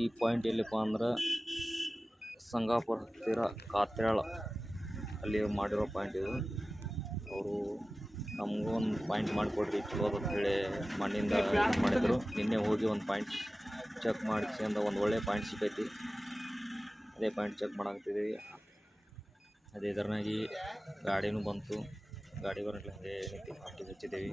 ಈ ಪಾಯಿಂಟ್ ಎಲ್ಲಿಪ್ಪ ಅಂದ್ರೆ ಸಂಗಾಪುರ ಹತ್ತಿರ ಕಾತ್ಯಾಳ ಅಲ್ಲಿ ಮಾಡಿರೋ ಪಾಯಿಂಟ್ ಇದು. ಅವರು ನಮಗೂ ಒಂದು ಪಾಯಿಂಟ್ ಮಾಡಿಕೊಡ್ರಿ ಚಲೋ ಅಂತೇಳಿ ಮಣ್ಣಿಂದ ಮಾಡಿದರು. ನಿನ್ನೆ ಹೋಗಿ ಒಂದು ಪಾಯಿಂಟ್ ಚೆಕ್ ಮಾಡಿಸ್ಕೊಂಡು ಒಂದು ಒಳ್ಳೆ ಪಾಯಿಂಟ್ ಸಿಕ್ಕೈತಿ. ಅದೇ ಪಾಯಿಂಟ್ ಚೆಕ್ ಮಾಡಾಕ್ತಿದ್ದೀವಿ. ಅದೇ ಇದರಾಗಿ ಗಾಡಿನೂ ಬಂತು. ಗಾಡಿ ಬರಲಿ ಹಂಗೆ ಏನೈತಿ ಪಾಯಿಂಟಿಗೆ ಹಚ್ಚಿದ್ದೀವಿ.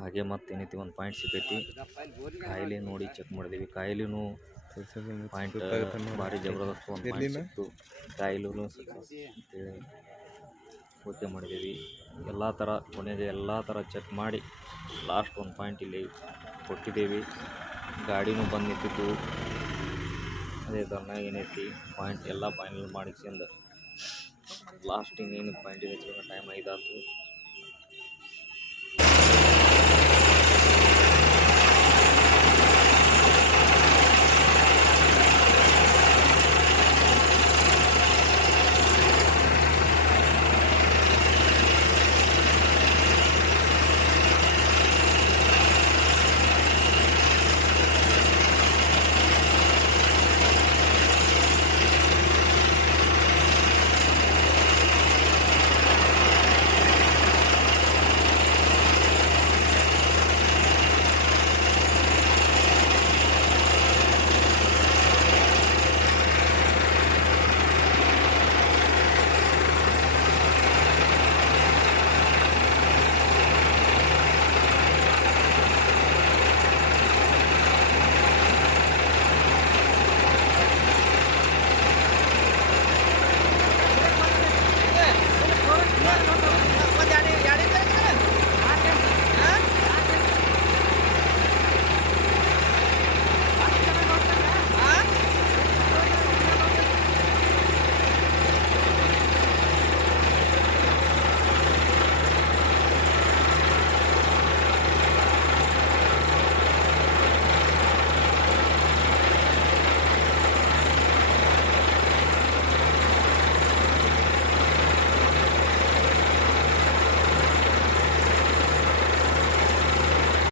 ಹಾಗೆ ಮತ್ತೇನೈತಿ ಒಂದು ಪಾಯಿಂಟ್ ಸಿಕ್ಕೈತಿ. ಕಾಯಿಲೆ ನೋಡಿ ಚೆಕ್ ಮಾಡಿದೀವಿ. ಕಾಯಿಲೆನೂ ಪಾಯಿಂಟ್ ಭಾರಿ ಜಬರ್ದಸ್ತ್ ಒಂದು ಪಾಯಿಂಟ್ ಸಿಕ್ತು. ಕಾಯಿಲೆನೂ ಅಂತೇಳಿ ಓಕೆ ಮಾಡಿದ್ದೀವಿ. ಎಲ್ಲ ಥರ ಕೊನೆಗೆ ಎಲ್ಲ ಥರ ಚೆಕ್ ಮಾಡಿ ಲಾಸ್ಟ್ ಒಂದು ಪಾಯಿಂಟ್ ಇಲ್ಲಿ ಕೊಟ್ಟಿದ್ದೀವಿ. ಗಾಡಿನೂ ಬಂದು ನಿಂತಿದ್ದು. ಅದೇ ಥರನಾಗ ಏನೈತಿ ಪಾಯಿಂಟ್ ಎಲ್ಲ ಫೈನಲ್ ಮಾಡಿಸ್ಕೊಂಡು ಲಾಸ್ಟ್ ಇನ್ನೇನು ಪಾಯಿಂಟಿಗೆ ಹಚ್ಚೋ ಟೈಮ್ 5 ಆಯ್ತು.